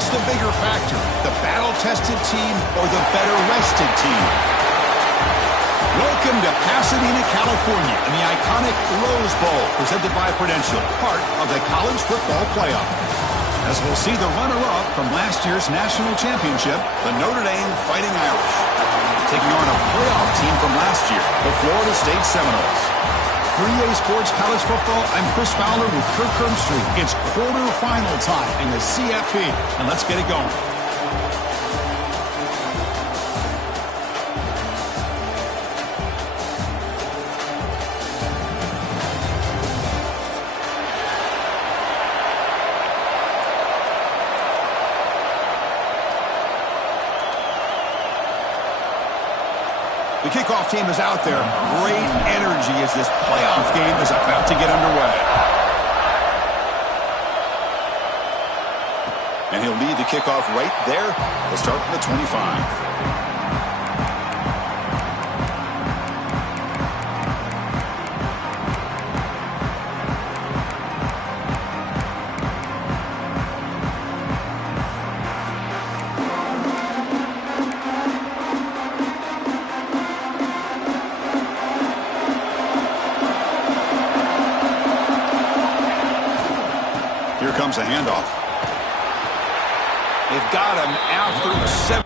What's the bigger factor, the battle-tested team or the better-rested team? Welcome to Pasadena, California, in the iconic Rose Bowl, presented by Prudential, part of the college football playoff. As we'll see the runner-up from last year's national championship, the Notre Dame Fighting Irish, taking on a playoff team from last year, the Florida State Seminoles. 3A Sports College Football, I'm Chris Fowler with Kirk Herbstreit. It's quarterfinal time in the CFB, and let's get it going. The kickoff team is out there. Great energy as this playoff game is about to get underway. And he'll lead the kickoff right there. He'll start from the 25. Here comes a handoff. They've got him after 7.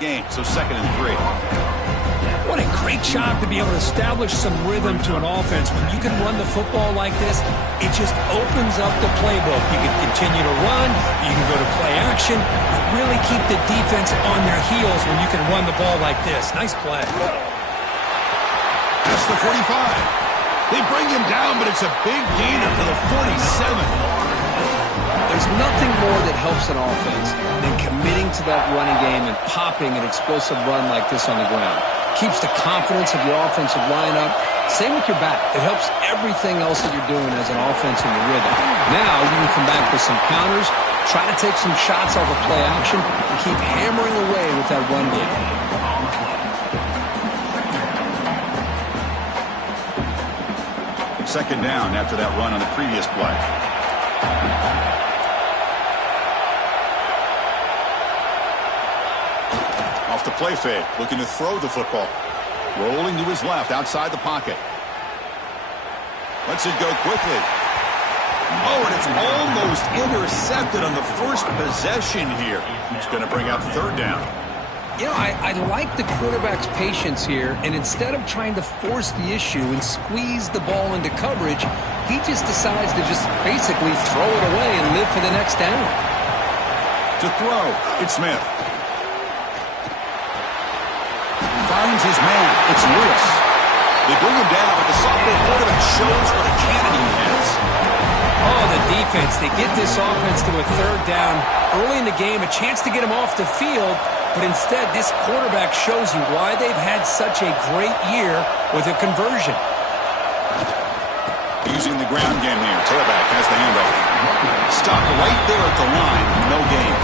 Game, so 2nd and 3. What a great job to be able to establish some rhythm to an offense. When you can run the football like this, it just opens up the playbook. You can continue to run, you can go to play action, but really keep the defense on their heels when you can run the ball like this. Nice play. That's the 45. They bring him down, but it's a big gainer for the 47. There's nothing more that helps an offense than committing to that running game and popping an explosive run like this on the ground. Keeps the confidence of your offensive lineup. Same with your back. It helps everything else that you're doing as an offense in your rhythm. Now you can come back with some counters, try to take some shots off of play action, and keep hammering away with that run game. 2nd down after that run on the previous play. Off the play fake, looking to throw the football. Rolling to his left, outside the pocket. Lets it go quickly. Oh, and it's almost intercepted on the first possession here. It's going to bring up 3rd down. You know, I like the quarterback's patience here, and instead of trying to force the issue and squeeze the ball into coverage, he just decides to just basically throw it away and live for the next down. To throw, it's Smith. Finds his man. It's Lewis. They bring him down, but the sophomore quarterback shows what a cannon he has. Oh, the defense. They get this offense to a 3rd down early in the game, a chance to get him off the field, but instead this quarterback shows you why they've had such a great year with a conversion. Using the ground game here. Tailback has the handoff. Stopped right there at the line. No gain.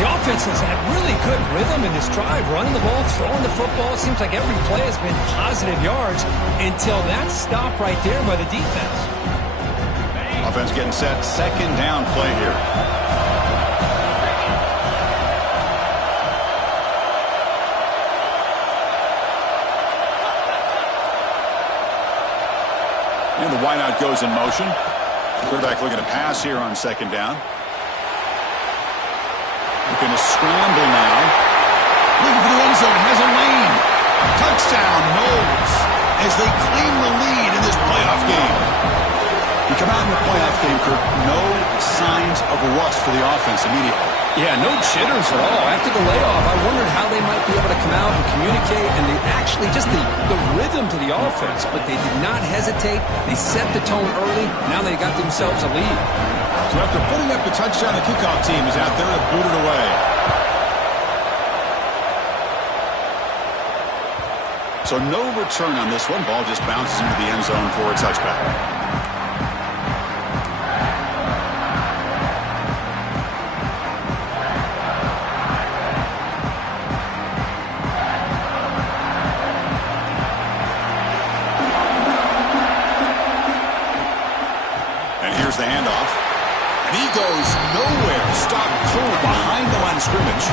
The offense has had really good rhythm in this drive, running the ball, throwing the football. It seems like every play has been positive yards until that stop right there by the defense. Offense getting set. 2nd down play here. And the wideout goes in motion. Quarterback looking to pass here on 2nd down. Looking to scramble now. Looking for the end zone. Has a lane. Touchdown, Knowles, as they claim the lead in this playoff game. We come out in the playoff game, Kirk. No signs of rust for the offense immediately. Yeah, no jitters at all. After the layoff, I wondered how they might be able to come out and communicate, and they actually just the rhythm to the offense, but they did not hesitate. They set the tone early. Now they got themselves a lead. So after putting up the touchdown, the kickoff team is out there to boot it away. So no return on this one. Ball just bounces into the end zone for a touchback. goes nowhere. Stopped cold behind the line of scrimmage.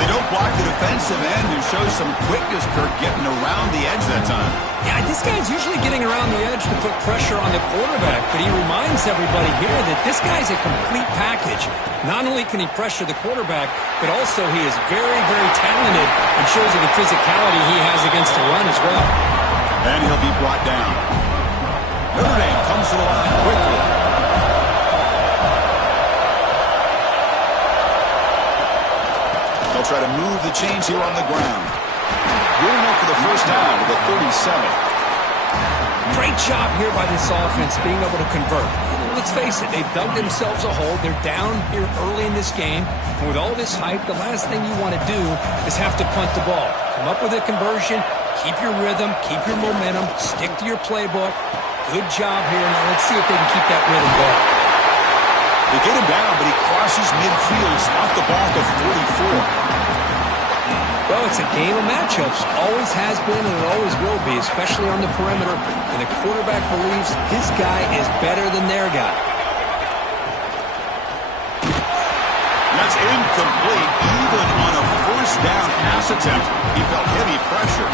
They don't block the defensive end, who shows some quickness, Kirk, getting around the edge that time. Yeah, this guy's usually getting around the edge to put pressure on the quarterback, but he reminds everybody here that this guy's a complete package. Not only can he pressure the quarterback, but also he is very, very talented and shows you the physicality he has against the run as well. And he'll be brought down. Notre Dame comes to the line quickly. They'll try to move the chains here on the ground. Good enough for the first down to the 37. Great job here by this offense being able to convert. Let's face it, they've dug themselves a hole. They're down here early in this game. And with all this hype, the last thing you want to do is have to punt the ball. Come up with a conversion, keep your rhythm, keep your momentum, stick to your playbook. Good job here. Now let's see if they can keep that rhythm going. They get him down, but he crosses midfield, off the ball to 44. Well, it's a game of matchups. Always has been and it always will be, especially on the perimeter. And the quarterback believes his guy is better than their guy. That's incomplete. Even on a first down pass attempt, he felt heavy pressure.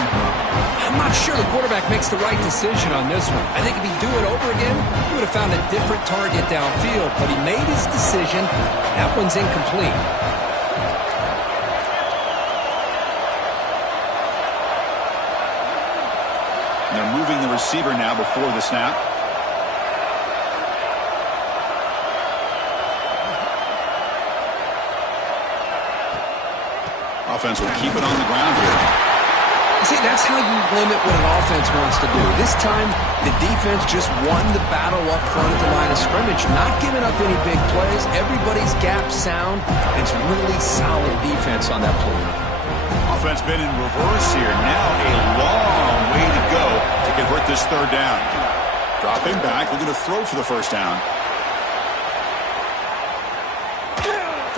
I'm not sure the quarterback makes the right decision on this one. I think if he'd do it over again, he would have found a different target downfield. But he made his decision. That one's incomplete. They're moving the receiver now before the snap. Offense will keep it on the ground here. See, that's how you limit what an offense wants to do. This time, the defense just won the battle up front at the line of scrimmage, not giving up any big plays. Everybody's gap sound. It's really solid defense on that play. Offense been in reverse here. Now a long way to go to convert this third down. Dropping back, looking to throw for the first down.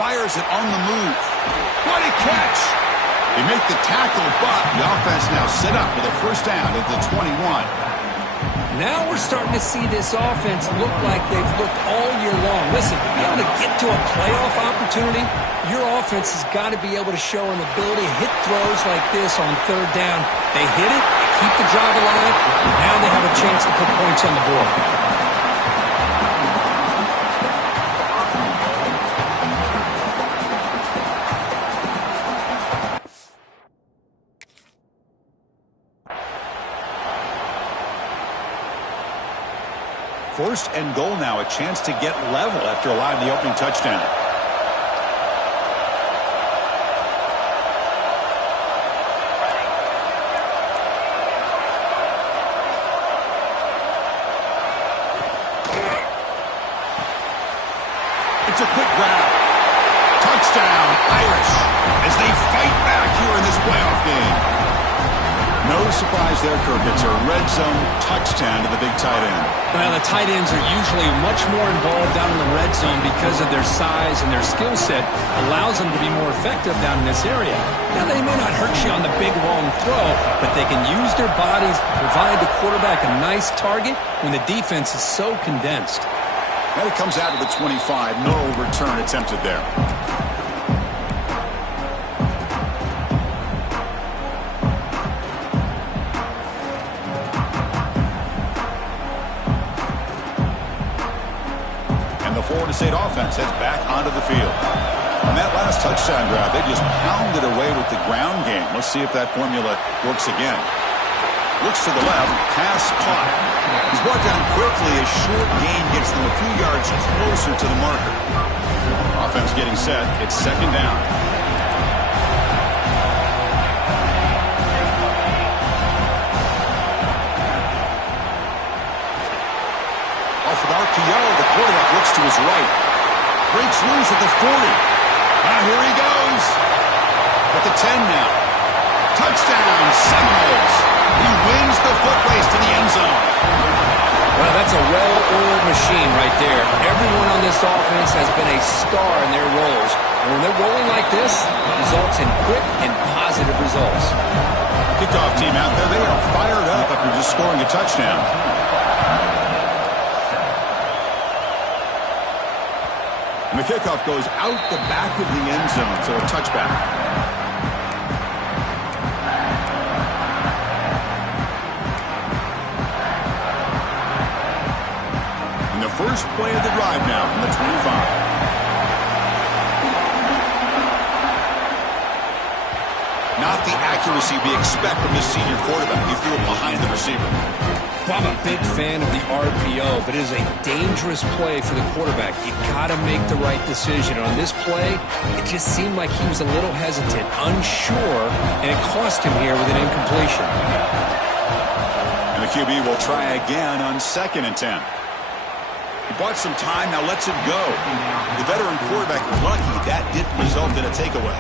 Fires it on the move. What a catch! They make the tackle, but the offense now set up with a first down at the 21. Now we're starting to see this offense look like they've looked all year long. Listen, to be able to get to a playoff opportunity, your offense has got to be able to show an ability to hit throws like this on third down. They hit it, they keep the drive alive, now they have a chance to put points on the board. First and goal now, a chance to get level after allowing the opening touchdown. It's a quick grab. Touchdown, Irish, as they fight back here in this playoff game. No surprise there, Kirk. It's a red zone touchdown to the big tight end. Well, the tight ends are usually much more involved down in the red zone because of their size and their skill set allows them to be more effective down in this area. Now, they may not hurt you on the big, long throw, but they can use their bodies to provide the quarterback a nice target when the defense is so condensed. Now it comes out of the 25. No return attempted there. Florida State offense heads back onto the field. On that last touchdown drive, they just pounded away with the ground game. Let's see if that formula works again. Looks to the left, pass caught. He's brought down quickly. A short gain gets them a few yards closer to the marker. Offense getting set. It's second down. Off an RPO, the quarterback looks to his right. Breaks loose at the 40. Now here he goes. At the 10 now. Touchdown, Seminoles. He wins the foot race to the end zone. Well, that's a well-oiled machine right there. Everyone on this offense has been a star in their roles. And when they're rolling like this, it results in quick and positive results. Kickoff team out there, they are fired up after just scoring a touchdown. And the kickoff goes out the back of the end zone, so a touchback. And the first play of the drive now from the 25. Not the accuracy we expect from this senior quarterback. He threw it behind the receiver. I'm a big fan of the RPO, but it is a dangerous play for the quarterback. You got to make the right decision. On this play, it just seemed like he was a little hesitant, unsure, and it cost him here with an incompletion. And the QB will try again on 2nd and 10. He bought some time, now lets it go. The veteran quarterback lucky that didn't result in a takeaway.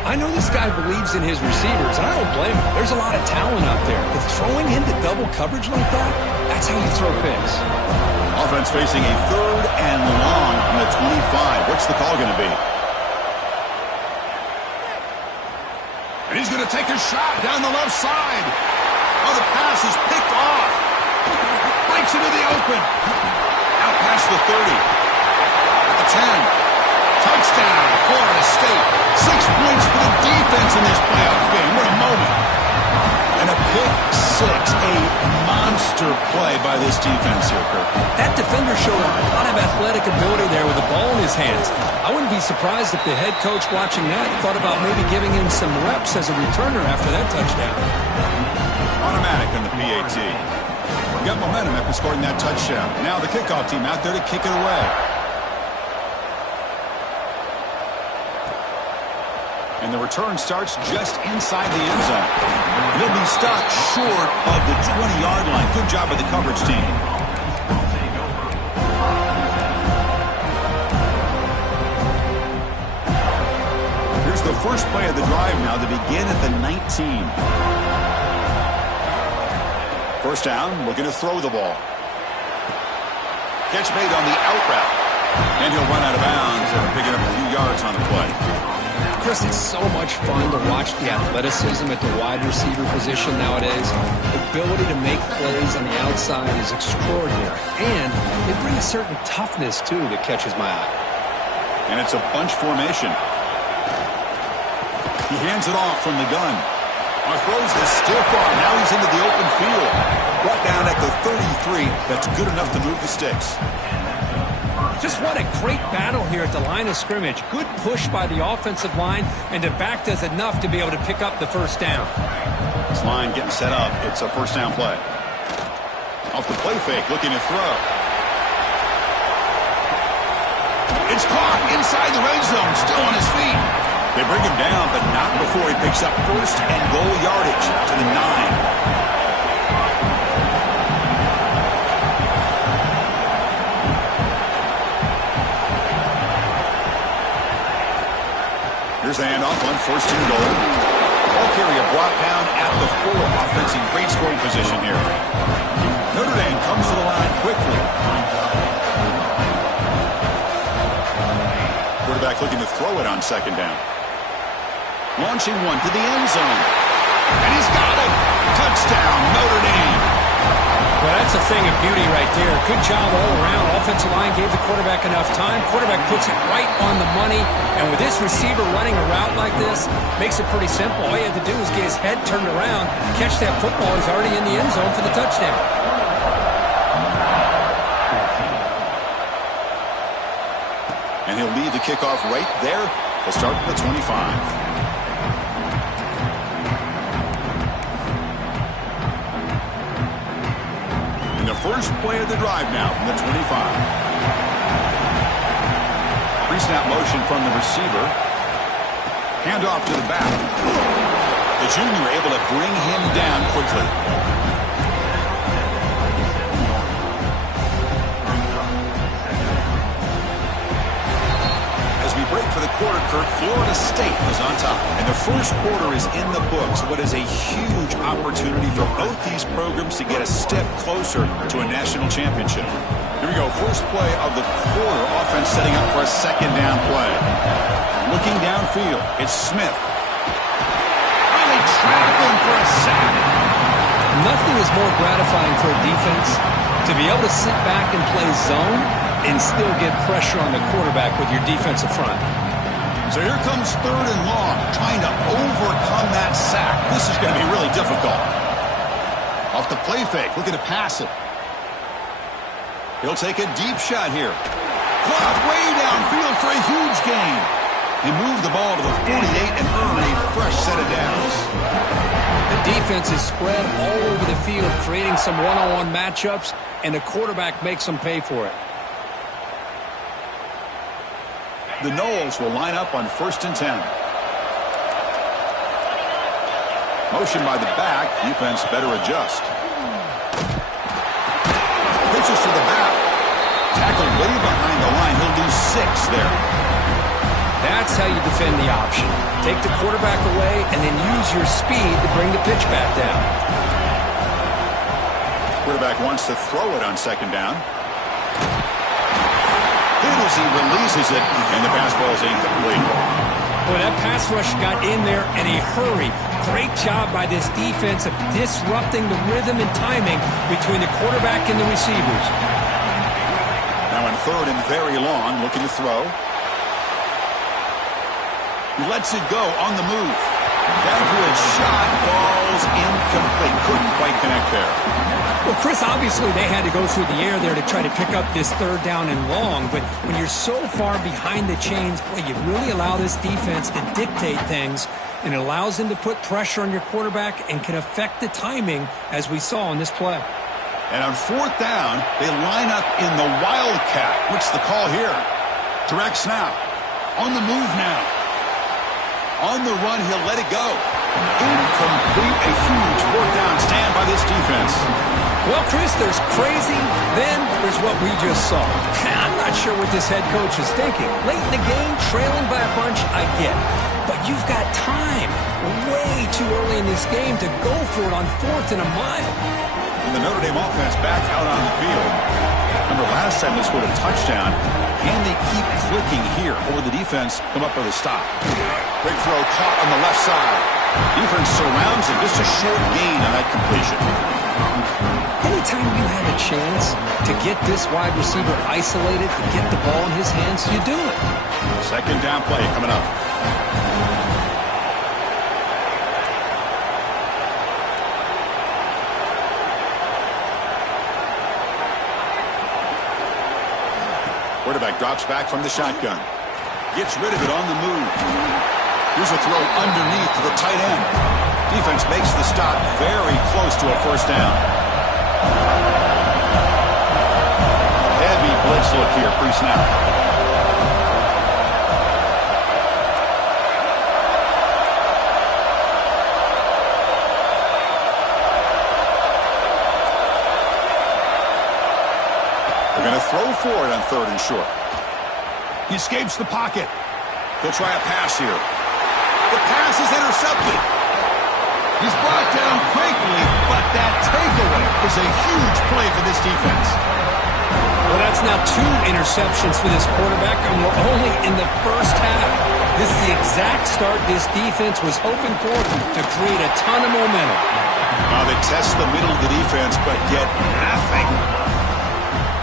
I know this guy believes in his receivers, and I don't blame him. There's a lot of talent out there, but throwing into double coverage like that, that's how you throw picks. Offense facing a 3rd and long from the 25. What's the call going to be? And he's going to take a shot down the left side. Oh, the pass is picked off. Breaks into the open. Out past the 30. At the 10. Touchdown, Florida State. 6 points for the defense in this playoff game. What a moment. And a pick 6. A monster play by this defense here, Kirk. That defender showed a lot of athletic ability there with the ball in his hands. I wouldn't be surprised if the head coach watching that thought about maybe giving him some reps as a returner after that touchdown. Automatic on the PAT. Got momentum after scoring that touchdown. Now the kickoff team out there to kick it away. And the return starts just inside the end zone. He'll be stopped short of the 20-yard line. Good job by the coverage team. Here's the first play of the drive now to begin at the 19. First down, looking to throw the ball. Catch made on the out route. And he'll run out of bounds after picking up a few yards on the play. Chris, it's so much fun to watch the athleticism at the wide receiver position nowadays. The ability to make plays on the outside is extraordinary. And they bring a certain toughness, too, that catches my eye. And it's a bunch formation. He hands it off from the gun. Throws this stiff arm. Now he's into the open field. Brought down at the 33. That's good enough to move the sticks. Just what a great battle here at the line of scrimmage. Good push by the offensive line, and the back does enough to be able to pick up the first down. This line getting set up. It's a first down play. Off the play fake, looking to throw. It's caught inside the red zone, still on his feet. They bring him down, but not before he picks up first and goal yardage to the 9. Here's the handoff on 1st and goal. Ball carrier brought down at the 4. Offense in great scoring position here. Notre Dame comes to the line quickly. Quarterback looking to throw it on 2nd down. Launching one to the end zone. And he's got it. Touchdown, Notre Dame. Well, that's a thing of beauty right there. Good job all around. Offensive line gave the quarterback enough time. Quarterback puts it right on the money. And with this receiver running a route like this, makes it pretty simple. All you have to do is get his head turned around, catch that football. He's already in the end zone for the touchdown. And he'll lead the kickoff right there. He'll start from the 25. First play of the drive now from the 25. Pre-snap motion from the receiver. Handoff to the back. The junior able to bring him down quickly. As we break for the quarter, Kirk, Florida State is on top. And the first quarter is in the books. What is a huge opportunity for both these programs to get a step closer to a national championship. Here we go. First play of the quarter. Offense setting up for a 2nd down play. Looking downfield. It's Smith. Finally traveling for a sack. Nothing is more gratifying for a defense to be able to sit back and play zone and still get pressure on the quarterback with your defensive front. So here comes 3rd and long, trying to overcome that sack. This is going to be really difficult. Off the play fake, looking to pass it. He'll take a deep shot here. Caught way downfield for a huge gain. He moved the ball to the 48 and earned a fresh set of downs. The defense is spread all over the field, creating some one-on-one matchups, and the quarterback makes them pay for it. The Knowles will line up on 1st and 10. Motion by the back. Defense better adjust. Pitches to the back. Tackled way behind the line. He'll lose 6 there. That's how you defend the option. Take the quarterback away and then use your speed to bring the pitch back down. Quarterback wants to throw it on 2nd down. Hit as he releases it, and the pass ball is incomplete. Boy, that pass rush got in there in a hurry. Great job by this defense of disrupting the rhythm and timing between the quarterback and the receivers. Now in 3rd and very long, looking to throw. He lets it go on the move. Downfield shot, falls incomplete. Couldn't quite connect there. Well, Chris, obviously they had to go through the air there to try to pick up this 3rd down and long, but when you're so far behind the chains, boy, you really allow this defense to dictate things, and it allows them to put pressure on your quarterback and can affect the timing, as we saw in this play. And on 4th down, they line up in the Wildcat. What's the call here? Direct snap. On the move now. On the run, he'll let it go. Incomplete. A huge 4th down stand by this defense. Well, Chris, there's crazy, then there's what we just saw. I'm not sure what this head coach is thinking. Late in the game, trailing by a bunch, I get it. But you've got time, way too early in this game, to go for it on 4th and a mile. And the Notre Dame offense back out on the field. Remember last time they scored a touchdown. Can they keep clicking here? Or will the defense come up with a stop? Big throw caught on the left side. Defense surrounds it. Just a short gain on that completion. Anytime you have a chance to get this wide receiver isolated, to get the ball in his hands, you do it. 2nd down play coming up. Quarterback drops back from the shotgun. Gets rid of it on the move. Here's a throw underneath to the tight end. Defense makes the stop very close to a 1st down. Heavy blitz look here, pre-snap. They're going to throw for it on 3rd and short. He escapes the pocket. He'll try a pass here. The pass is intercepted. He's brought down quickly, but that takeaway is a huge play for this defense. Well, that's now 2 interceptions for this quarterback, and we're only in the 1st half. This is the exact start this defense was hoping for to create a ton of momentum. Now they test the middle of the defense, but get nothing.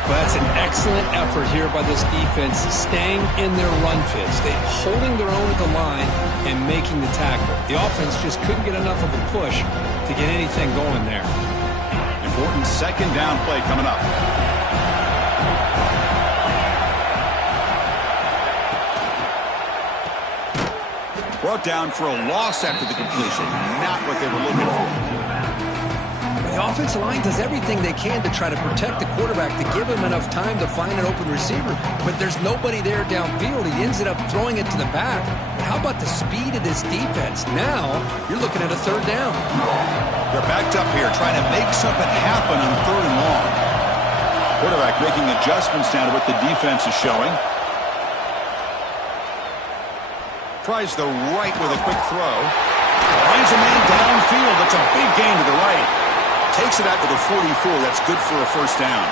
Well, that's an excellent effort here by this defense, staying in their run fits. They're holding their own at the line and making the tackle. The offense just couldn't get enough of a push to get anything going there. Important 2nd down play coming up. Brought down for a loss after the completion. Not what they were looking for. The offensive line does everything they can to try to protect the quarterback, to give him enough time to find an open receiver. But there's nobody there downfield. He ends up throwing it to the back. But how about the speed of this defense? Now you're looking at a 3rd down. They're backed up here trying to make something happen on 3rd and long. Quarterback making adjustments down to what the defense is showing. Tries the right with a quick throw. Finds a man downfield. That's a big gain to the right. Takes it out to the 44. That's good for a 1st down.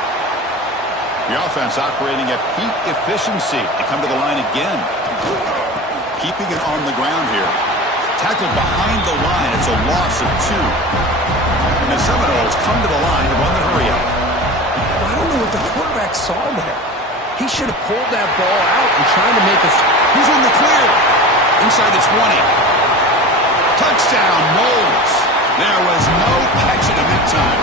The offense operating at peak efficiency. They come to the line again. Keeping it on the ground here. Tackled behind the line. It's a loss of 2. And the Seminoles come to the line to run the hurry up. Well, I don't know what the quarterback saw there. He should have pulled that ball out and tried to make a... He's in the clear. Inside the 20. Touchdown, Knowles. There was no catching him that time.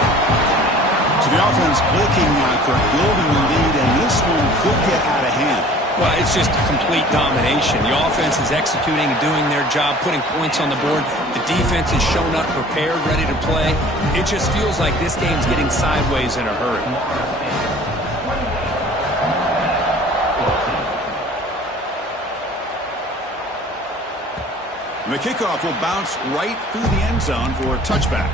So the offense looking for building the lead, and this one could get out of hand. Well, it's just complete domination. The offense is executing and doing their job, putting points on the board. The defense is shown up, prepared, ready to play. It just feels like this game's getting sideways in a hurry. The kickoff will bounce right through the end zone for a touchback.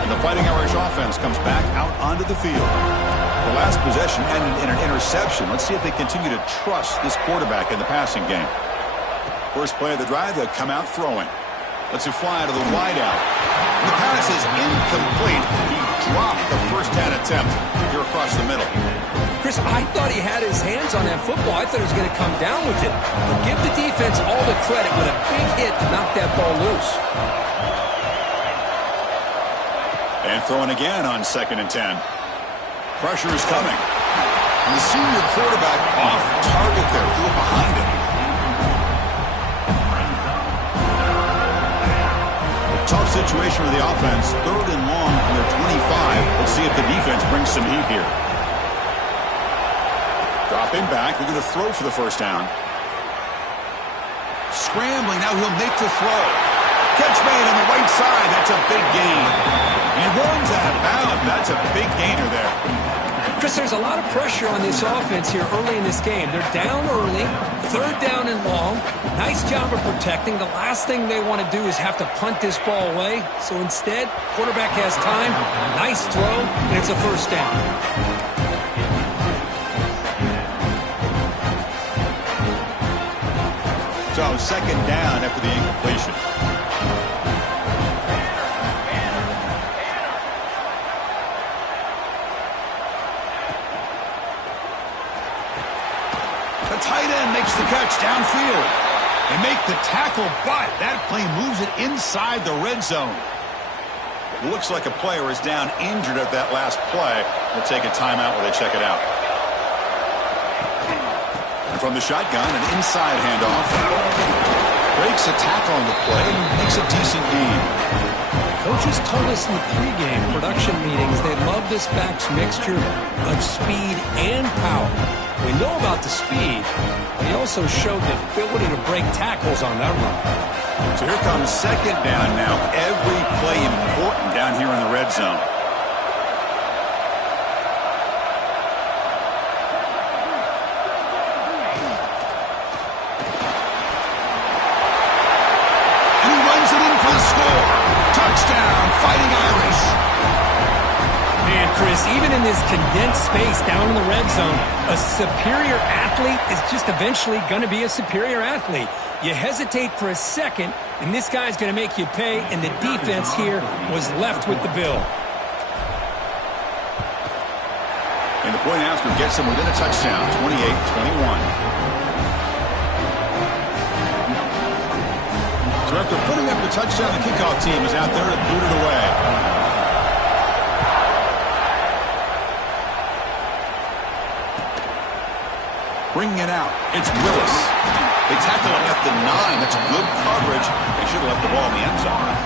And the Fighting Irish offense comes back out onto the field. The last possession ended in an interception. Let's see if they continue to trust this quarterback in the passing game. First play of the drive, they'll come out throwing. Let's it fly to the wideout. The pass is incomplete. He dropped the first down attempt here across the middle. Chris, I thought he had his hands on that football. I thought he was going to come down with it. But give the defense all the credit with a big hit to knock that ball loose. And throwing again on 2nd and 10. Pressure is coming. And the senior quarterback off target there, threw it behind him. Tough situation for the offense. 3rd and long from their 25. Let's see if the defense brings some heat here. Dropping back. They're going to throw for the first down. Scrambling. Now he'll make the throw. Catch made on the right side. That's a big gain. He runs out of bounds. That's a big gainer there. Chris, there's a lot of pressure on this offense here early in this game. They're down early, 3rd down and long. Nice job of protecting. The last thing they want to do is have to punt this ball away. So instead, quarterback has time, nice throw, and it's a first down. So 2nd down after the incompletion. The tight end makes the catch downfield. They make the tackle, but that play moves it inside the red zone. Looks like a player is down injured at that last play. We'll take a timeout while they check it out. And from the shotgun, an inside handoff. Breaks a tackle on the play and makes a decent gain. Coaches told us in the pregame production meetings they love this back's mixture of speed and power. We know about the speed, but he also showed the ability to break tackles on that run. So here comes 2nd down now. Every play important down here in the red zone. And he runs it in for the score. Touchdown, Fighting Irish. Man, Chris, even in this condensed space down in the red zone, a superior athlete is just eventually going to be a superior athlete. You hesitate for a second, and this guy's going to make you pay, and the defense here was left with the bill. And the point after gets him within a touchdown, 28-21. So after putting up the touchdown, the kickoff team is out there to boot it away. Bringing it out, it's Willis. They tackle him at the 9. That's good coverage. They should have left the ball in the end zone.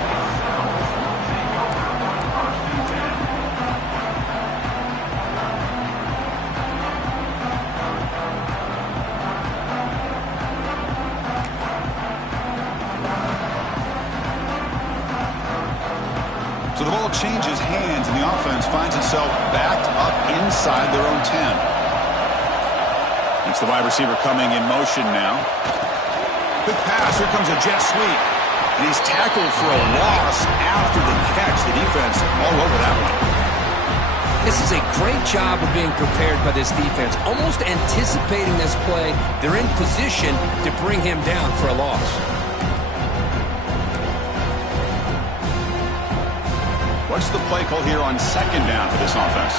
So the ball changes hands, and the offense finds itself backed up inside their own 10. It's the wide receiver coming in motion now. Quick pass. Here comes a jet sweep. And he's tackled for a loss after the catch. The defense all over that one. This is a great job of being prepared by this defense. Almost anticipating this play. They're in position to bring him down for a loss. What's the play call here on 2nd down for this offense?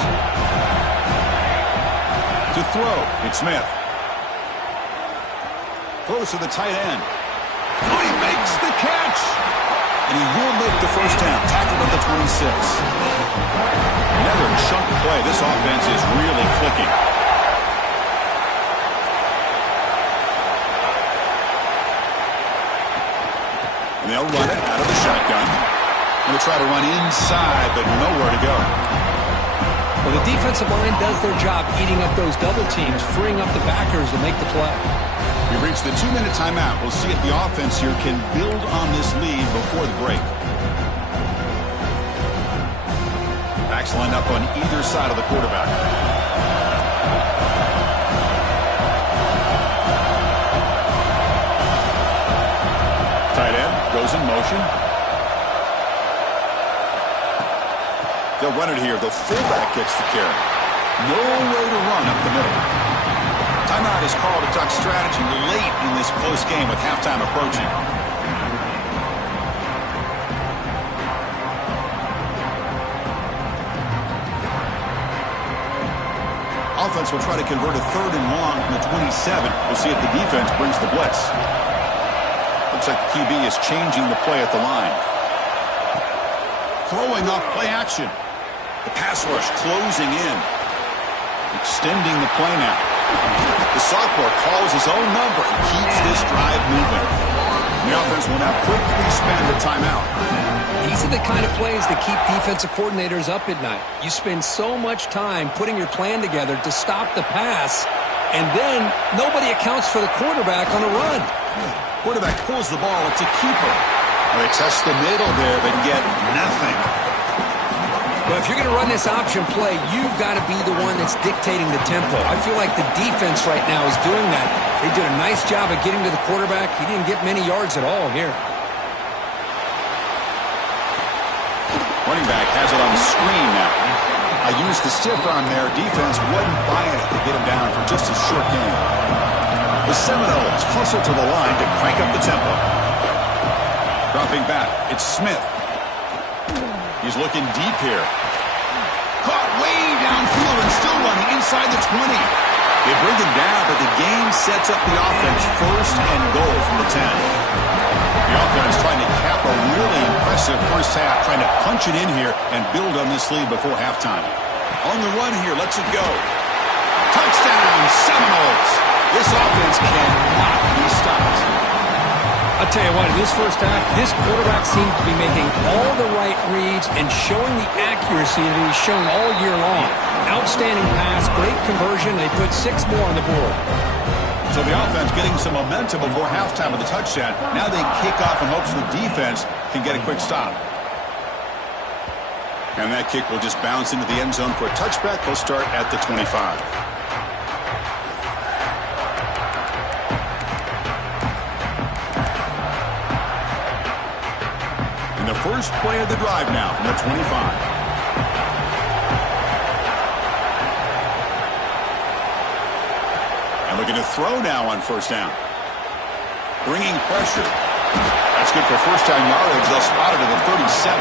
To throw, it's Smith. Throws to the tight end. Oh, he makes the catch. and he will make the first down. Tackled at the 26. Another chunk play. This offense is really clicking. And they'll run it out of the shotgun. They'll try to run inside, but nowhere to go. Well, the defensive line does their job eating up those double teams, freeing up the backers to make the play. We've reached the 2-minute timeout. We'll see if the offense here can build on this lead before the break. Backs lined up on either side of the quarterback. Tight end goes in motion. They'll run it here. The fullback gets the carry. No way to run up the middle. Timeout is called to talk strategy late in this close game with halftime approaching. Offense will try to convert a 3rd and long from the 27. We'll see if the defense brings the blitz. Looks like the QB is changing the play at the line. Throwing off play action. The pass rush closing in. Extending the play now. The sophomore calls his own number and keeps this drive moving. The offense will now quickly spend the timeout. These are the kind of plays that keep defensive coordinators up at night. You spend so much time putting your plan together to stop the pass, and then nobody accounts for the quarterback on a run. Quarterback pulls the ball. It's a keeper. They test the middle there, but get nothing. But if you're going to run this option play, you've got to be the one that's dictating the tempo. I feel like the defense right now is doing that. They did a nice job of getting to the quarterback. He didn't get many yards at all here. Running back has it on the screen now. I used the stiff arm there. Defense wasn't buying it to get him down for just a short game. The Seminoles hustle to the line to crank up the tempo. Dropping back, it's Smith. He's looking deep here. Caught way downfield and still running inside the 20. They bring him down, but the game sets up the offense 1st and goal from the 10. The offense trying to cap a really impressive first half, trying to punch it in here and build on this lead before halftime. On the run here, lets it go. Touchdown, Seminoles! This offense cannot be stopped. I'll tell you what, in this first half, this quarterback seems to be making all the right reads and showing the accuracy that he's shown all year long. Outstanding pass, great conversion. They put 6 more on the board. So the offense getting some momentum before halftime with the touchdown. Now they kick off in hopes the defense can get a quick stop. And that kick will just bounce into the end zone for a touchback. He'll start at the 25. The first play of the drive now from the 25. And looking to throw now on first down. Bringing pressure. That's good for first down yardage. They'll spot it at the 37.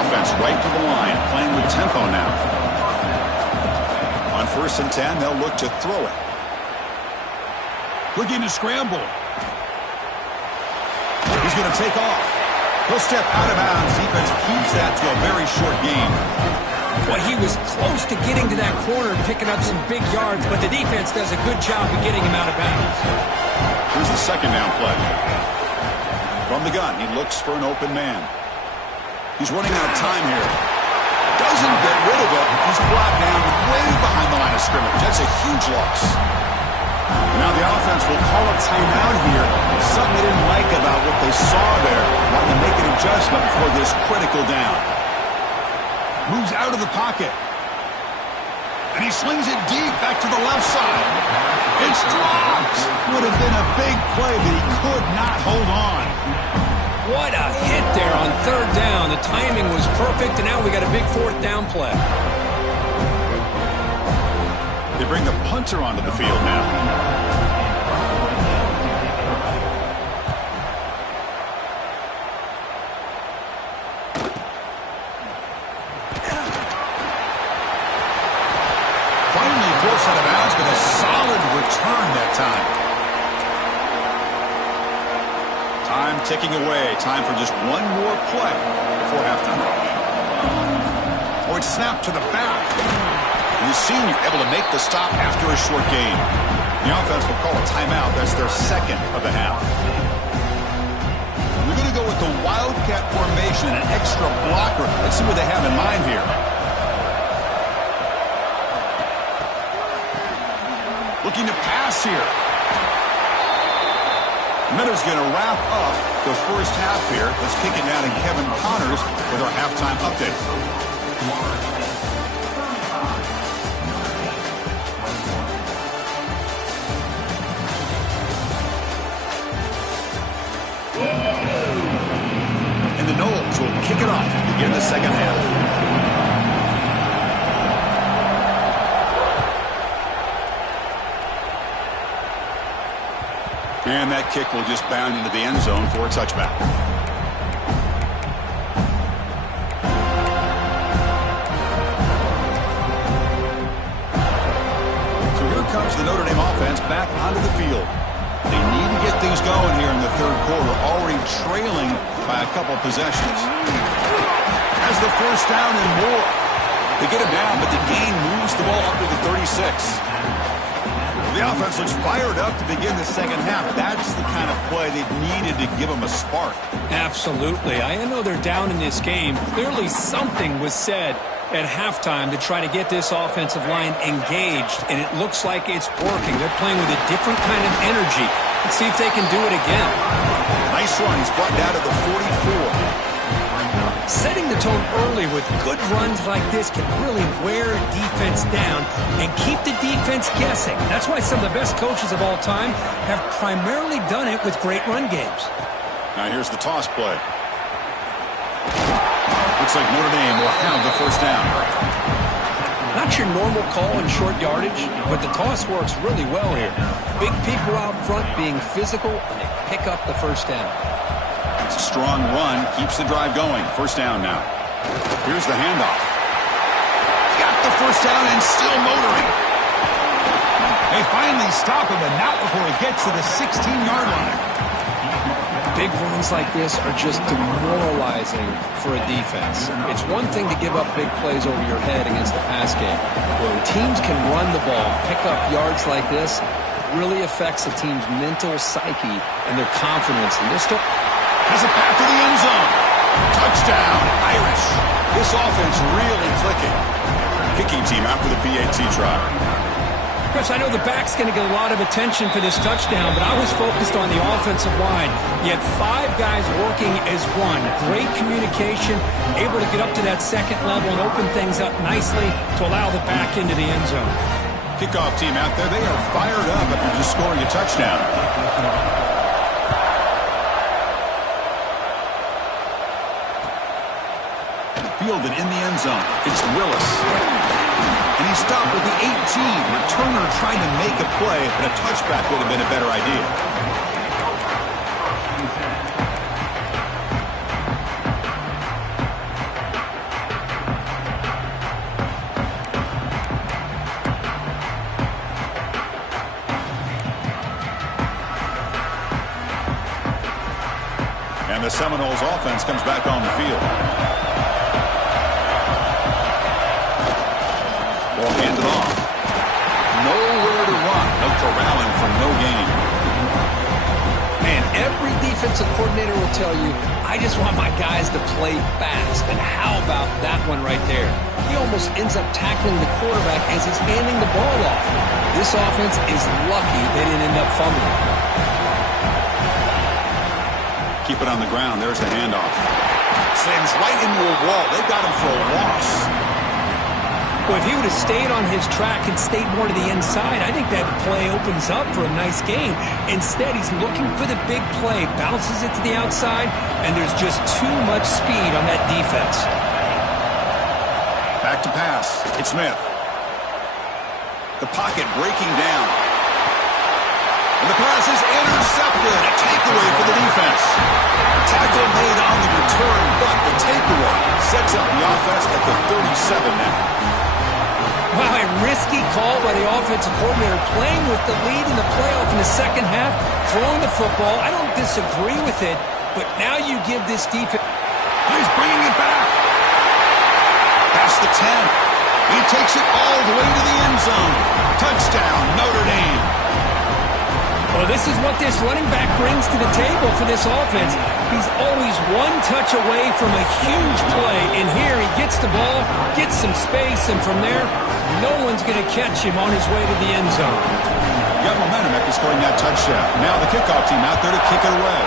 Offense right to the line, playing with tempo now. On 1st and 10, they'll look to throw it. Looking to scramble. He's going to take off. He'll step out of bounds. Defense keeps that to a very short game. Well, he was close to getting to that corner and picking up some big yards, but the defense does a good job of getting him out of bounds. Here's the 2nd down play. From the gun, he looks for an open man. He's running out of time here. Doesn't get rid of it. He's brought down way behind the line of scrimmage. That's a huge loss. Now the offense will call a timeout here. Something they didn't like about what they saw there. Wanting to make an adjustment for this critical down. Moves out of the pocket. And he slings it deep back to the left side. It's dropped. Would have been a big play, but he could not hold on. What a hit there on 3rd down. The timing was perfect, and now we got a big 4th down play. They bring the punter onto the field now. Finally forced out of bounds with a solid return that time. Time ticking away. Time for just one more play before halftime. Oh, it's snapped to the back. And the senior able to make the stop after a short gain. The offense will call a timeout. That's their second of the half. We're going to go with the Wildcat formation, an extra blocker. Let's see what they have in mind here. Looking to pass here. Miller's going to wrap up the first half here. Let's kick it now to Kevin Connors with our halftime update. And the Noles will kick it off to begin the second half. And that kick will just bound into the end zone for a touchback. So here comes the Notre Dame offense back onto the field. They need to get things going here in the third quarter, already trailing by a couple possessions. Has the first down and more. They get him down, but the gain moves the ball up to the 36. The offense looks fired up to begin the second half. That's the kind of play they've needed to give them a spark. Absolutely. I know they're down in this game. Clearly something was said at halftime to try to get this offensive line engaged, and it looks like it's working. They're playing with a different kind of energy. Let's see if they can do it again. Nice run. He's brought down to the 44. Setting the tone early with good runs like this can really wear defense down and keep the defense guessing. That's why some of the best coaches of all time have primarily done it with great run games. Now here's the toss play. Looks like Notre Dame will have the first down. Not your normal call in short yardage, but the toss works really well here. Big people out front being physical, and they pick up the first down. It's a strong run, keeps the drive going. First down now. Here's the handoff. Got the first down and still motoring. They finally stop him, but not before he gets to the 16-yard line. Big runs like this are just demoralizing for a defense. It's one thing to give up big plays over your head against the pass game. When teams can run the ball, pick up yards like this, it really affects a team's mental psyche and their confidence. And this has it back to the end zone. Touchdown, Irish. This offense really clicking. Kicking team after the PAT try. Chris, I know the back's going to get a lot of attention for this touchdown, but I was focused on the offensive line. You had 5 guys working as one. Great communication, able to get up to that second level and open things up nicely to allow the back into the end zone. Kickoff team out there, they are fired up after just scoring a touchdown. Fielded in the end zone. It's Willis. And he stopped with the 18. Returner trying to make a play, but a touchback would have been a better idea. And the Seminoles offense comes back on the field. Ball handed off. Nowhere to run. No corralling for no gain. Man, every defensive coordinator will tell you, I just want my guys to play fast. And how about that one right there? He almost ends up tackling the quarterback as he's handing the ball off. This offense is lucky they didn't end up fumbling. Keep it on the ground. There's the handoff. Slams right into a wall. They got him for a loss. Well, if he would have stayed on his track and stayed more to the inside, I think that play opens up for a nice gain. Instead, he's looking for the big play, bounces it to the outside, and there's just too much speed on that defense. Back to pass. It's Smith. The pocket breaking down. And the pass is intercepted. A takeaway for the defense. Tackle made on the return, but the takeaway sets up the offense at the 37 now. Wow, a risky call by the offensive coordinator, playing with the lead in the playoff in the second half, throwing the football. I don't disagree with it, but now you give this defense... He's bringing it back. Past the 10. He takes it all the way to the end zone. Touchdown, Notre Dame. Well, this is what this running back brings to the table for this offense. He's always one touch away from a huge play, and here he gets the ball, gets some space, and from there, no one's going to catch him on his way to the end zone. Got momentum after scoring that touchdown. Now the kickoff team out there to kick it away.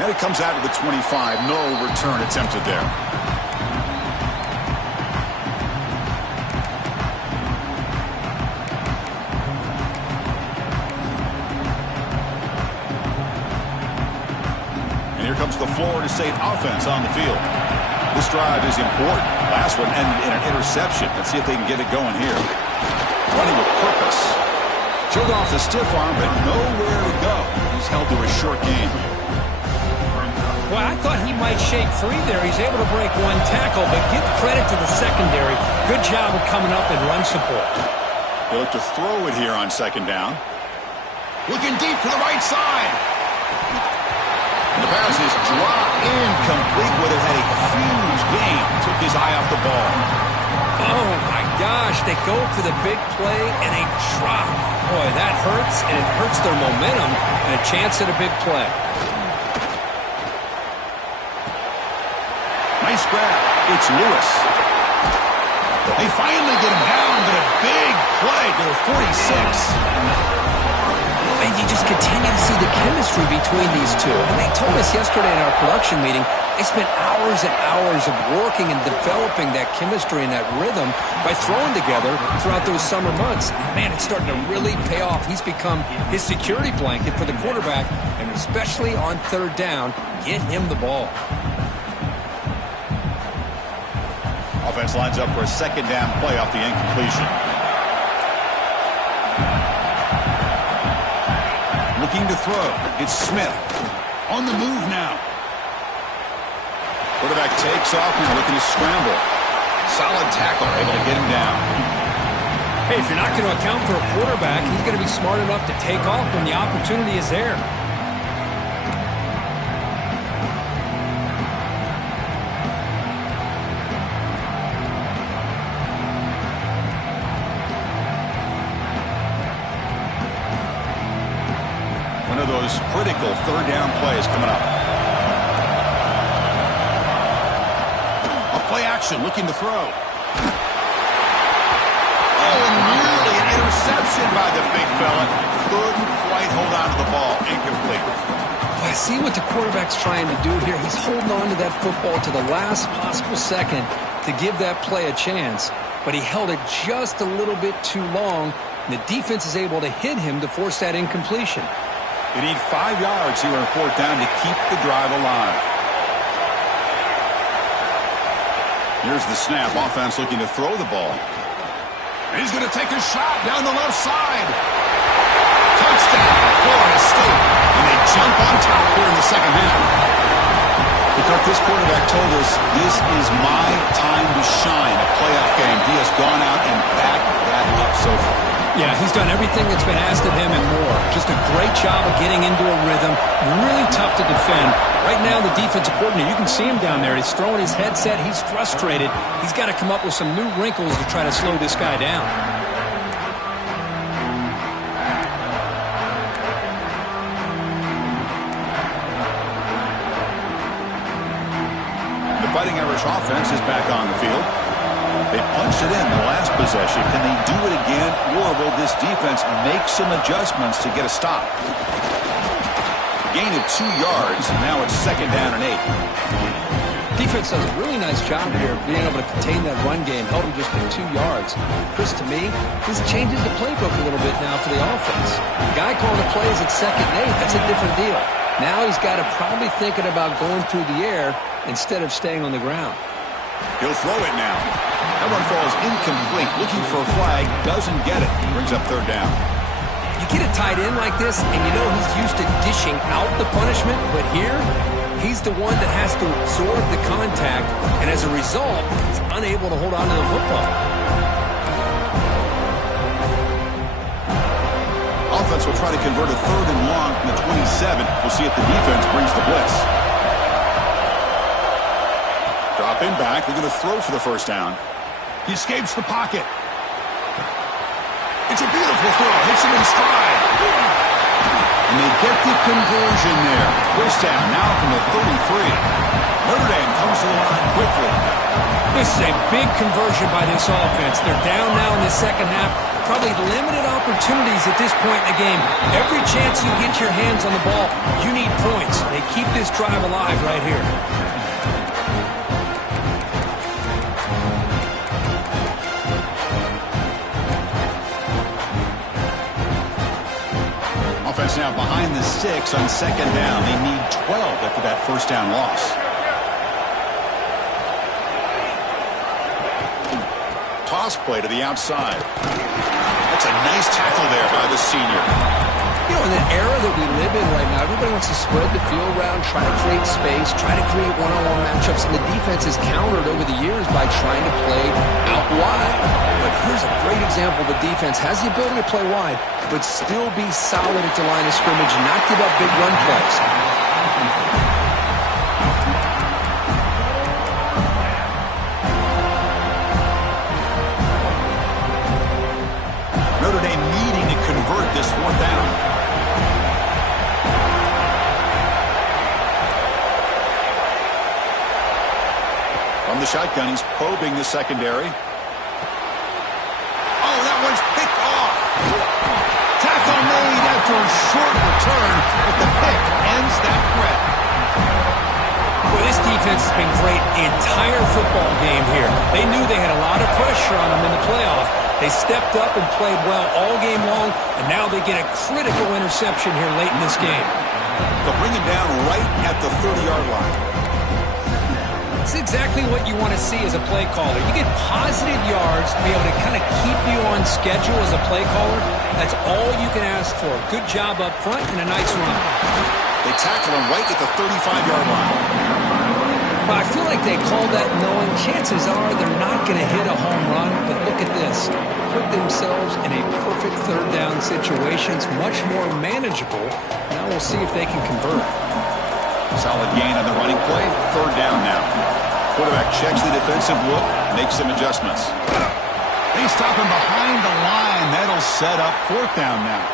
And it comes out to the 25. No return attempted there. Here comes the Florida State offense on the field. This drive is important. Last one ended in an interception. Let's see if they can get it going here. Running with purpose. Showed off the stiff arm, but nowhere to go. He's held to a short gain. Well, I thought he might shake free there. He's able to break one tackle, but give credit to the secondary. Good job of coming up and run support. They look to throw it here on second down. Looking deep to the right side. And the pass is dropped incomplete, where they had a huge gain. Took his eye off the ball. Oh, my gosh. They go for the big play and a drop. Boy, that hurts, and it hurts their momentum and a chance at a big play. Nice grab. It's Lewis. They finally get him down, but a big play to the 46. And you just continue to see the chemistry between these two. And they told us yesterday in our production meeting, they spent hours and hours of working and developing that chemistry and that rhythm by throwing together throughout those summer months. And man, it's starting to really pay off. He's become his security blanket for the quarterback, and especially on third down, get him the ball. Offense lines up for a second down play off the incompletion. Looking to throw. It's Smith. On the move now. Quarterback takes off and looking to scramble. Solid tackle, able to get him down. Hey, if you're not going to account for a quarterback, he's going to be smart enough to take off when the opportunity is there. One of those critical third down plays coming up. A play action, looking to throw. Oh, and nearly an interception by the big fella. Couldn't quite hold on to the ball. Incomplete. Well, I see what the quarterback's trying to do here. He's holding on to that football to the last possible second to give that play a chance. But he held it just a little bit too long. And the defense is able to hit him to force that incompletion. They need 5 yards here on fourth down to keep the drive alive. Here's the snap. Offense looking to throw the ball. And he's going to take a shot down the left side. Touchdown, Florida State. And they jump on top here in the second half. Because this quarterback told us this is my time to shine. A playoff game. He has gone out and backed that up so far. Yeah, he's done everything that's been asked of him and more. Just a great job of getting into a rhythm. Really tough to defend. Right now, the defensive coordinator, you can see him down there. He's throwing his headset. He's frustrated. He's got to come up with some new wrinkles to try to slow this guy down. The Fighting Irish offense is back on the field. They punched it in the last possession. Can they do it again, or will this defense make some adjustments to get a stop? Gain of 2 yards, and now it's second down and 8. Defense does a really nice job here being able to contain that run game, held him just at 2 yards. Chris, to me, this changes the playbook a little bit now for the offense. The guy calling the plays at second and 8, that's a different deal. Now he's got to probably thinking about going through the air instead of staying on the ground. He'll throw it now. That one falls incomplete. Looking for a flag, doesn't get it. Brings up third down. You get a tight end like this, and you know he's used to dishing out the punishment, but here, He's the one that has to absorb the contact, and as a result, he's unable to hold on to the football. Offense will try to convert a 3rd and long from the 27. We'll see if the defense brings the blitz. Dropping back, they're going to throw for the 1st down. He escapes the pocket. It's a beautiful throw. Hits him in stride. And they get the conversion there. 1st down now from the 33. Notre Dame comes to the line quickly. This is a big conversion by this offense. They're down now in the 2nd half. Probably limited opportunities at this point in the game. Every chance you get your hands on the ball, you need points. They keep this drive alive right here. Offense now behind the 6 on 2nd down. They need 12 after that 1st down loss. Toss play to the outside. That's a nice tackle there by the senior. You know, in the era that we live in right now, everybody wants to spread the field around, try to create space, try to create one-on-one matchups, and the defense has countered over the years by trying to play out wide. But here's a great example. The defense has the ability to play wide, but still be solid at the line of scrimmage and not give up big run plays. Notre Dame needing to convert this 4th down. From the shotgun, he's probing the secondary. Oh, that one's picked off. Tackle made after a short return, but the pick ends that threat. Well, this defense has been great the entire football game here. They knew they had a lot of pressure on them in the playoff. They stepped up and played well all game long, and now they get a critical interception here late in this game. They'll bring him down right at the 30-yard line. It's exactly what you want to see as a play caller. You get positive yards to be able to kind of keep you on schedule as a play caller. That's all you can ask for. Good job up front and a nice run. They tackle him right at the 35-yard line. But I feel like they called that knowing chances are they're not going to hit a home run. But look at this. Put themselves in a perfect 3rd down situation. It's much more manageable. Now we'll see if they can convert. Solid gain on the running play. 3rd down now. Quarterback checks the defensive look, makes some adjustments. They stop him behind the line. That'll set up 4th down now.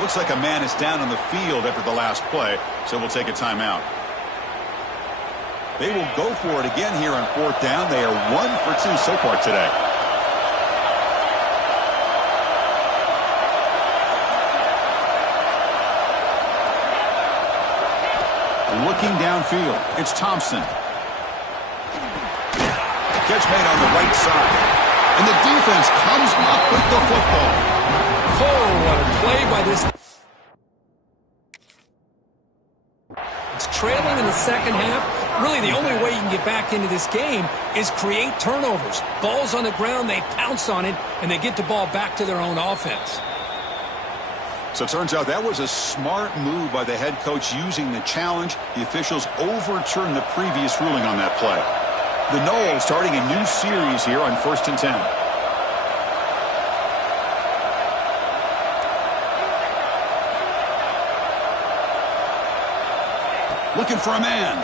Looks like a man is down on the field after the last play, so we'll take a timeout. They will go for it again here on 4th down. They are 1 for 2 so far today. Looking downfield, it's Thompson. Catch made on the right side. And the defense comes up with the football. Oh, what a play by this. It's trailing in the 2nd half. Really, the only way you can get back into this game is create turnovers. Ball's on the ground, they pounce on it, and they get the ball back to their own offense. So it turns out that was a smart move by the head coach using the challenge. The officials overturned the previous ruling on that play. The Noles starting a new series here on 1st and 10. Looking for a man.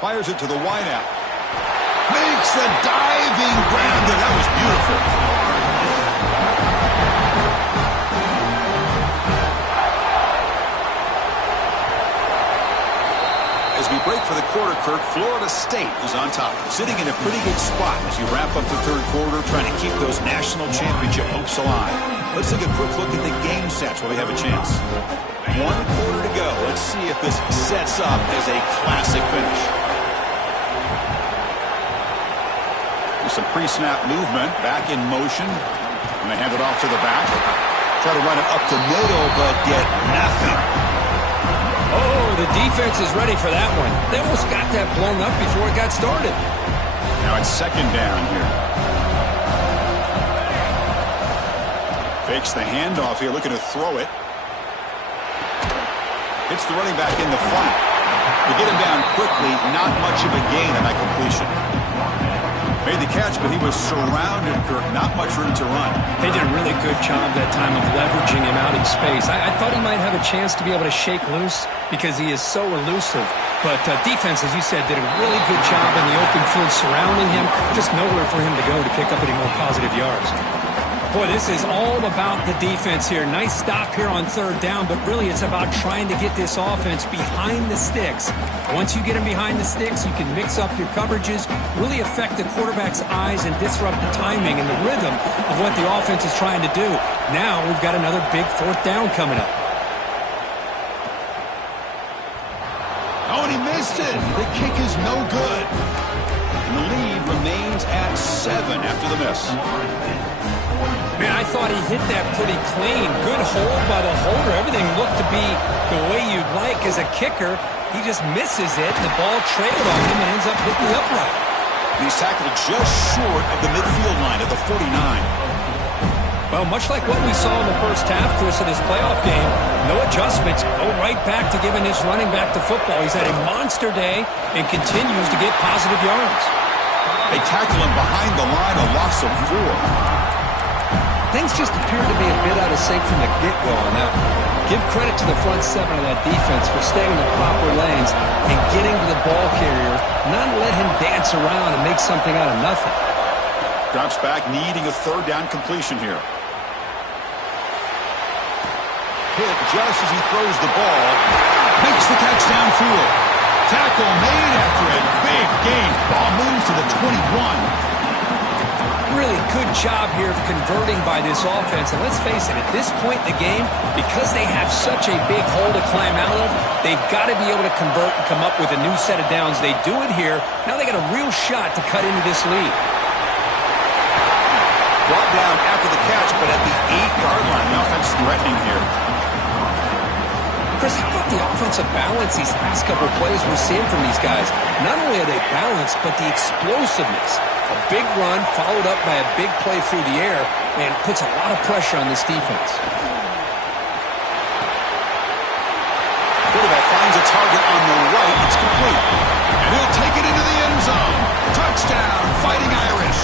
Fires it to the wideout. Makes the diving grab. That was beautiful. As we break for the quarter, Kirk, Florida State is on top, sitting in a pretty good spot as you wrap up the 3rd quarter, trying to keep those national championship hopes alive. Let's take a quick look at the game sets while we have a chance. 1 quarter to go. Let's see if this sets up as a classic finish. With some pre-snap movement, back in motion. And they hand it off to the back. Try to run it up the middle, but get nothing. Oh, the defense is ready for that one. They almost got that blown up before it got started. Now it's 2nd down here. Fakes the handoff here, looking to throw it. Hits the running back in the flat. To get him down quickly, not much of a gain on that completion. Made the catch, but he was surrounded, Kirk. Not much room to run. They did a really good job that time of leveraging him out in space. I thought he might have a chance to be able to shake loose because he is so elusive. But defense, as you said, did a really good job in the open field surrounding him. Just nowhere for him to go to pick up any more positive yards. Boy, this is all about the defense here. Nice stop here on third down, but really it's about trying to get this offense behind the sticks. Once you get them behind the sticks, you can mix up your coverages, really affect the quarterback's eyes and disrupt the timing and the rhythm of what the offense is trying to do. Now we've got another big fourth down coming up. Oh, and he missed it. The kick is no good. And the lead remains at 7 after the miss. Man, I thought he hit that pretty clean. Good hold by the holder. Everything looked to be the way you'd like as a kicker. He just misses it, and the ball trailed on him and ends up hitting the upright. He's tackled just short of the midfield line at the 49. Well, much like what we saw in the first half, Chris, of this playoff game, no adjustments. Go right back to giving his running back the football. He's had a monster day and continues to get positive yards. They tackle him behind the line, a loss of 4. Things just appear to be a bit out of sync from the get-go on that one. Give credit to the front 7 of that defense for staying in the proper lanes and getting to the ball carrier, not let him dance around and make something out of nothing. Drops back, needing a third down completion here. Hit just as he throws the ball. Makes the catch downfield. Tackle made after a big gain. Ball moves to the 21. Really good job here of converting by this offense. And let's face it, at this point in the game, because they have such a big hole to climb out of, they've got to be able to convert and come up with a new set of downs. They do it here. Now they got a real shot to cut into this lead. Brought down after the catch, but at the 8-yard line, the offense threatening here. Chris, how about the offensive balance these last couple of plays we're seeing from these guys? Not only are they balanced, but the explosiveness. A big run followed up by a big play through the air and puts a lot of pressure on this defense. Quarterback finds a target on the right. It's complete. And he'll take it into the end zone. Touchdown, Fighting Irish.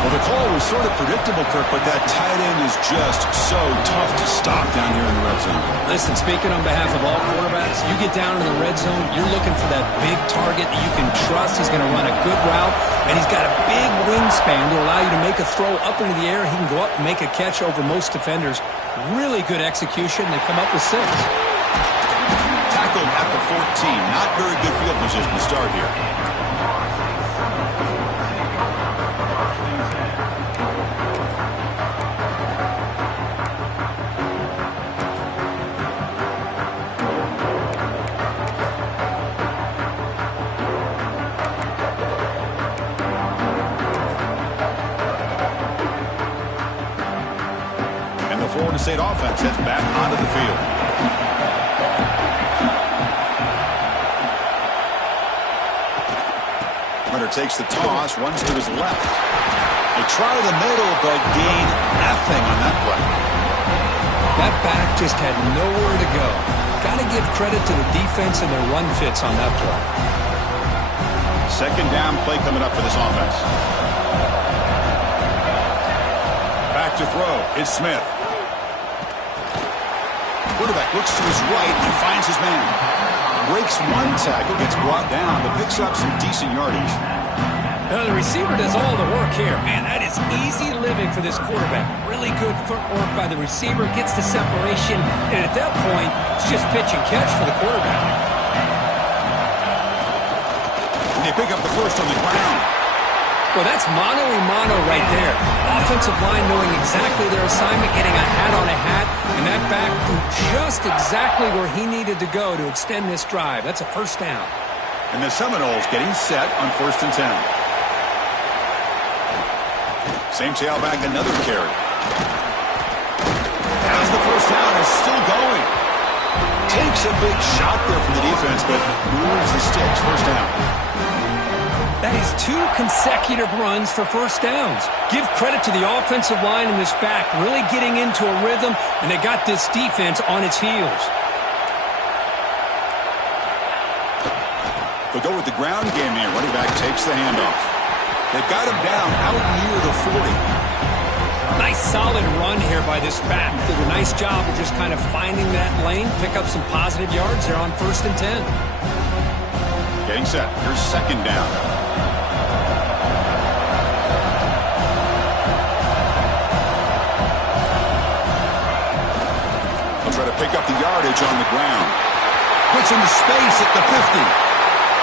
Well, the call was sort of predictable, Kirk, but that tight end is just so tough to stop down here in the red zone. Listen, speaking on behalf of all quarterbacks, you get down in the red zone, you're looking for that big target that you can trust. He's going to run a good route, and he's got a big wingspan to allow you to make a throw up into the air. He can go up and make a catch over most defenders. Really good execution. They come up with 6. Tackled at the 14. Not very good field position to start here. Florida State offense heads back onto the field. Hunter takes the toss, runs to his left. They try the middle, but gain nothing on that play. That back just had nowhere to go. Got to give credit to the defense and their run fits on that play. Second down play coming up for this offense. Back to throw. It's Smith. Quarterback looks to his right and finds his man. Breaks one tackle, gets brought down, but picks up some decent yardage. The receiver does all the work here. Man, that is easy living for this quarterback. Really good footwork by the receiver, gets the separation, and at that point, it's just pitch and catch for the quarterback. And they pick up the first on the ground. Well, that's mano-a-mano right there. Offensive line knowing exactly their assignment, getting a hat on a hat, and that back just exactly where he needed to go to extend this drive. That's a first down. And the Seminoles getting set on 1st and 10. Same tailback, another carry. As the first down is still going. Takes a big shot there from the defense, but moves the sticks. First down. That is 2 consecutive runs for first downs. Give credit to the offensive line and this back really getting into a rhythm, and they got this defense on its heels. They'll go with the ground game here. Running back takes the handoff. They've got him down out near the 40. Nice solid run here by this back. Did a nice job of just kind of finding that lane, pick up some positive yards there on 1st and 10. Getting set. Here's 2nd down. They'll try to pick up the yardage on the ground. Puts into space at the 50.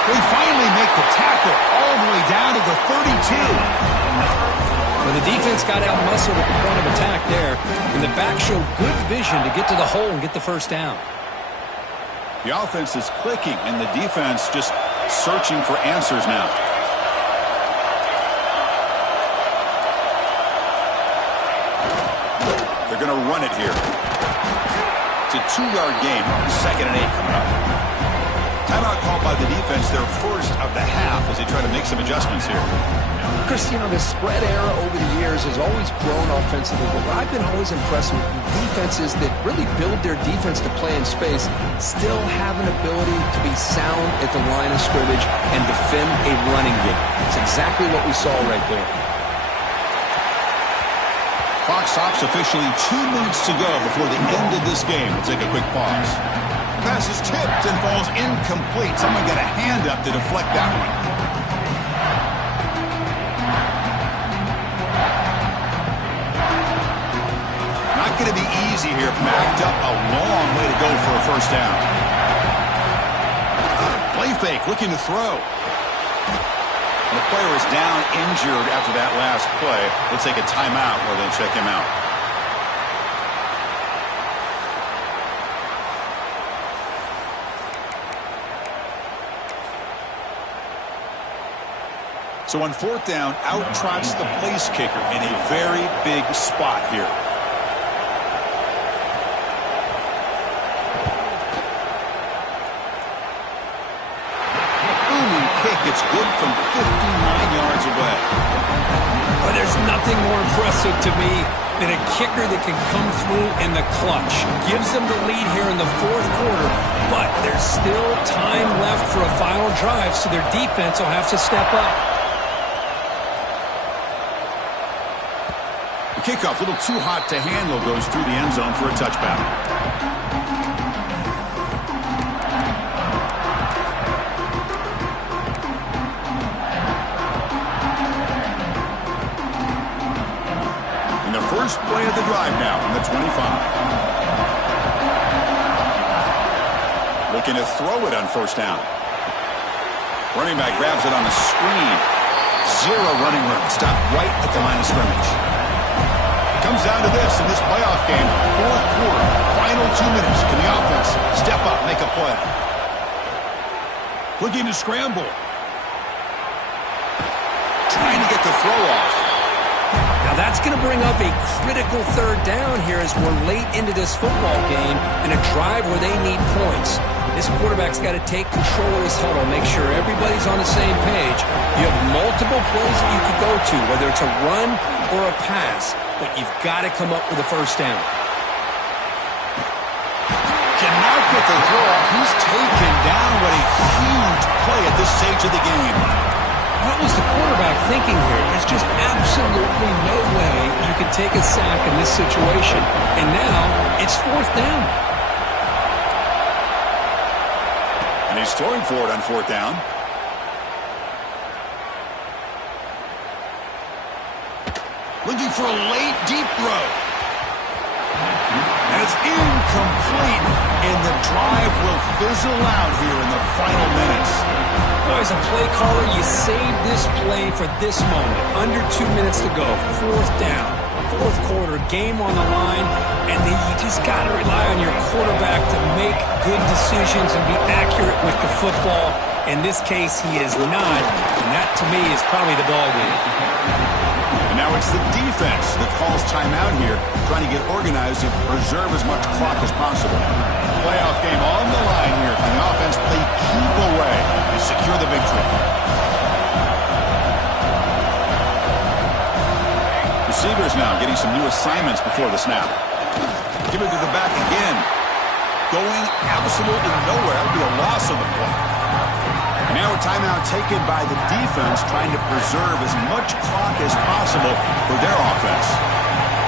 They finally make the tackle all the way down to the 32. Well, the defense got out-muscled at the point of attack there, and the back showed good vision to get to the hole and get the 1st down. The offense is clicking, and the defense just searching for answers now. They're going to run it here. It's a 2-yard gain. 2nd and 8 coming up. Timeout called by the defense, their 1st of the half, as they try to make some adjustments here. Chris, you know, the spread era over the years has always grown offensively, but what I've been always impressed with defenses that really build their defense to play in space still have an ability to be sound at the line of scrimmage and defend a running game. It's exactly what we saw right there. Clock stops officially 2 minutes to go before the end of this game. We'll take a quick pause. Pass is tipped and falls incomplete. Someone got a hand up to deflect that one. Not going to be easy here. Backed up a long way to go for a 1st down. Play fake, looking to throw. The player is down injured after that last play. Let's take a timeout where they'll check him out. So on 4th down, out trots the place kicker in a very big spot here. Booming kick. It's good from 59 yards away. But there's nothing more impressive to me than a kicker that can come through in the clutch. Gives them the lead here in the 4th quarter, but there's still time left for a final drive, so their defense will have to step up. The kickoff, a little too hot to handle, goes through the end zone for a touchback. And the first play of the drive now from the 25. Looking to throw it on 1st down. Running back grabs it on the screen. 0 running room. Stopped right at the line of scrimmage. Comes down to this in this playoff game. 4th quarter, final 2 minutes. Can the offense step up, make a play? Looking to scramble. Trying to get the throw off. Now that's going to bring up a critical 3rd down here as we're late into this football game in a drive where they need points. This quarterback's got to take control of this huddle, make sure everybody's on the same page. You have multiple plays that you could go to, whether it's a run or a pass, but you've got to come up with a 1st down. Cannot get the throw off. He's taken down. What a huge play at this stage of the game. What was the quarterback thinking here? There's just absolutely no way you can take a sack in this situation. And now it's 4th down. And he's throwing for it on 4th down. Looking for a late deep throw. And it's incomplete. And the drive will fizzle out here in the final minutes. Boy, as a play caller, you save this play for this moment. Under 2 minutes to go. 4th down. 4th quarter, game on the line. And then you just got to rely on your quarterback to make good decisions and be accurate with the football. In this case, he is not. And that, to me, is probably the ball game. And now it's the defense that calls timeout here, trying to get organized and preserve as much clock as possible. Playoff game on the line here. Can the offense play keep away and secure the victory? Receivers now getting some new assignments before the snap. Give it to the back again. Going absolutely nowhere. That would be a loss on the play. And Now a timeout taken by the defense, trying to preserve as much clock as possible for their offense.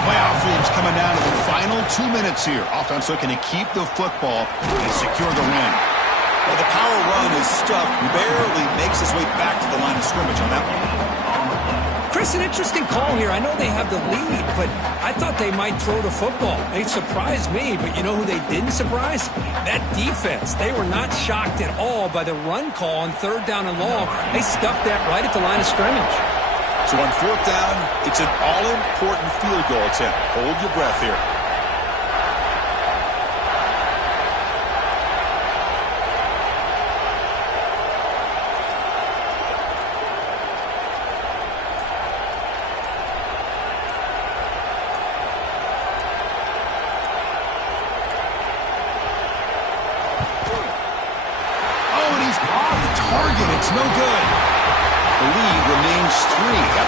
Playoff teams coming down to the final 2 minutes here. Offense looking to keep the football and secure the win. Well, the power run is stuffed, barely makes his way back to the line of scrimmage on that one. Chris, an interesting call here. I know they have the lead, but I thought they might throw the football. They surprised me, but you know who they didn't surprise? That defense. They were not shocked at all by the run call on 3rd down and long. They stuffed that right at the line of scrimmage. So on 4th down, it's an all-important field goal attempt. Hold your breath here.